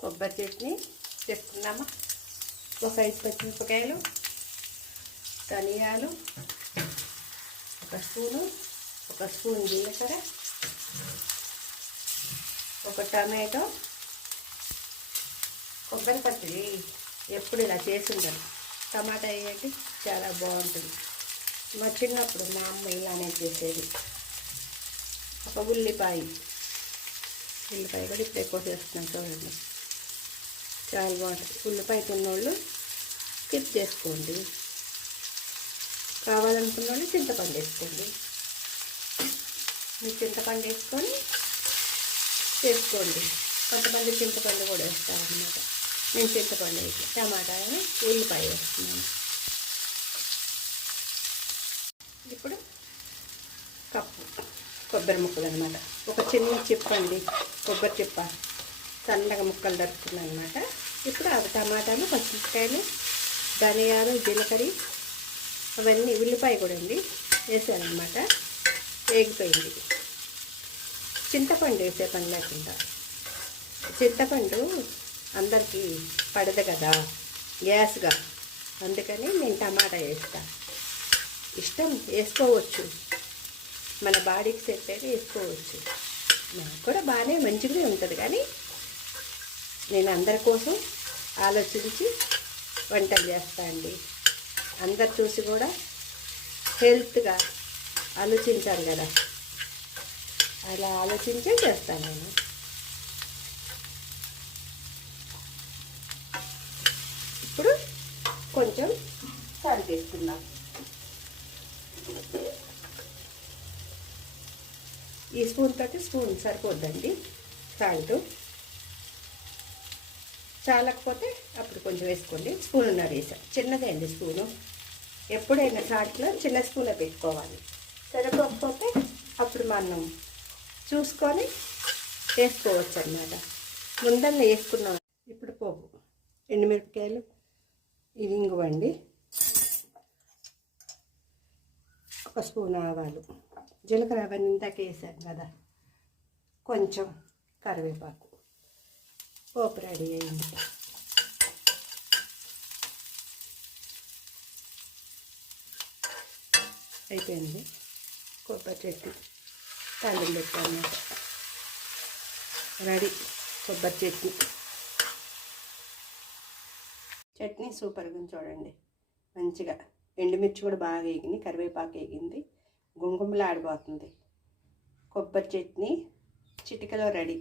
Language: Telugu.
కొబ్బరి చట్నీ చేసుకున్నామా. ఒక 5 పచ్చిమిరపకాయలు, ధనియాలు, ఒక స్పూన్ జీలకర్ర, ఒక టమాటో. కొబ్బరి పచ్చడి ఎప్పుడు ఇలా చేసి ఉండను. టమాటా వేయండి, చాలా బాగుంటుంది. మా చిన్నప్పుడు మా అమ్మ ఇలానే చేసేది. ఒక ఉల్లిపాయ కూడా ఇప్పుడు ఎక్కువ చేస్తున్నాం చూడండి, చాలా బాగుంటుంది. ఉల్లిపాయ తిన్నోళ్ళు స్కిప్ చేసుకోండి, కావాలనుకున్న వాళ్ళు చింతపండు వేసుకోండి. మీరు చింతపండు వేసుకొని చేసుకోండి. కొంతమంది చింతపండు కూడా వేస్తారన్నమాట. నేను చింతపండు వేసి టమాటా ఉల్లిపాయ వేస్తున్నాను. ఇప్పుడు కప్పు కొబ్బరి ముక్కలు అనమాట. ఒక చిన్న చిప్ప అండి, కొబ్బరి చిప్ప సన్నగా ముక్కలు దొరుకుతున్నాయి అనమాట. ఇప్పుడు అవి టమాటాలు, పచ్చిమిరపకాయలు, ధనియాలు, జీలకర్ర అవన్నీ, ఉల్లిపాయ కూడా అండి వేసాను అనమాట. వేగిపోయింది. చింతపండు వేసే పని లేకుండా. చింతపండు అందరికీ పడదు కదా, గ్యాస్గా, అందుకని నేను టమాటా వేస్తా. ఇష్టం వేసుకోవచ్చు, మన బాడీకి సెట్ అయితే వేసుకోవచ్చు. నాకు కూడా బాగానే మంచిగానే ఉంటుంది, కానీ నేను అందరి కోసం ఆలోచించి వంటలు చేస్తా అండి. అందరు చూసి కూడా హెల్త్గా ఆలోచించాలి కదా, అలా ఆలోచించే చేస్తాను నేను. ఇప్పుడు కొంచెం సాల్ట్ వేసుకుందాం. ఈ స్పూన్ తోటి స్పూన్ సరిపోద్దండి సాల్ట్. చాలకపోతే అప్పుడు కొంచెం వేసుకోండి. స్పూనున్నర వేసాను, చిన్నదే అండి స్పూను. ఎప్పుడైనా సాల్ట్లో చిన్న స్పూనే పెట్టుకోవాలి. సరిపోకపోతే అప్పుడు మనం చూసుకొని వేసుకోవచ్చు అన్నమాట. ముందన్న వేసుకున్నాం. ఇప్పుడు పోపు, ఎండుమిరపకాయలు, ఇది ఇంగువండి, ఒక స్పూన్ ఆవాలు, జీలకర్ర అవన్నీ ఇందాక వేసాను కదా, కొంచెం కరివేపాకు. పోపు రెడీ అయింది. అయిపోయింది. కొబ్బరి చట్నీ తాలింపు పెట్టాను. రెడీ కొబ్బరి చట్నీ. చట్నీ సూపర్గా ఉంది చూడండి, మంచిగా. ఎండుమిర్చి కూడా బాగా వేగింది, కరివేపాకు వేగింది, గుంగుమలాడిపోతుంది. కొబ్బరి చట్నీ చిటికలో రెడీ.